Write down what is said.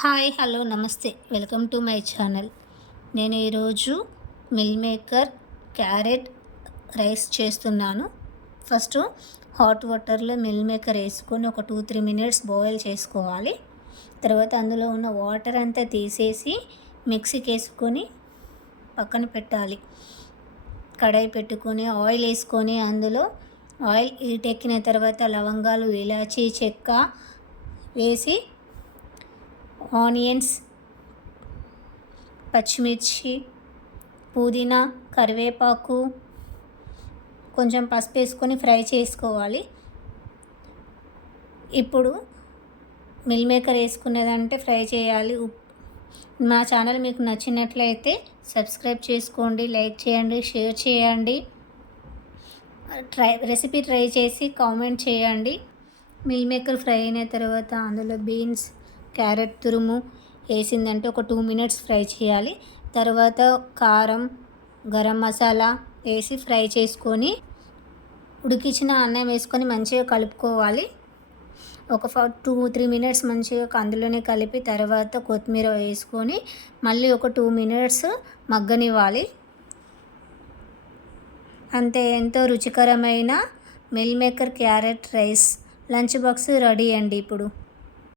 Hi hello నమస్తే welcome to my channel. నేను ఈరోజు మిల్ మేకర్ క్యారెట్ రైస్ చేస్తున్నాను. ఫస్ట్ హాట్ వాటర్లో మిల్ మేకర్ వేసుకొని ఒక 2-3 మినిట్స్ బాయిల్ చేసుకోవాలి. తర్వాత అందులో ఉన్న వాటర్ అంతా తీసేసి మిక్సీకి వేసుకొని పక్కన పెట్టాలి. కడాయి పెట్టుకొని ఆయిల్ వేసుకొని అందులో ఆయిల్ హీట్ ఎక్కిన తర్వాత లవంగాలు, ఇలాచీ, చెక్క వేసి ఆనియన్స్, పచ్చిమిర్చి, పుదీనా, కరివేపాకు, కొంచెం పసుపు వేసుకొని ఫ్రై చేసుకోవాలి. ఇప్పుడు మిల్ మేకర్ వేసుకునేదంటే ఫ్రై చేయాలి. మా ఛానల్ మీకు నచ్చినట్లయితే సబ్స్క్రైబ్ చేసుకోండి, లైక్ చేయండి, షేర్ చేయండి, రెసిపీ ట్రై చేసి కామెంట్ చేయండి. మిల్ మేకర్ ఫ్రై అయిన తర్వాత అందులో బీన్స్, క్యారెట్ తురుము వేసిందంటే ఒక 2 మినిట్స్ ఫ్రై చేయాలి. తర్వాత కారం, గరం మసాలా వేసి ఫ్రై చేసుకొని ఉడికించిన అన్నం వేసుకొని మంచిగా కలుపుకోవాలి. ఒక 2-3 మినిట్స్ మంచిగా అందులోనే కలిపి తర్వాత కొత్తిమీర వేసుకొని మళ్ళీ ఒక 2 మినిట్స్ మగ్గనివ్వాలి. అంతే, ఎంతో రుచికరమైన meal maker carrot rice lunch box ready అండి. ఇప్పుడు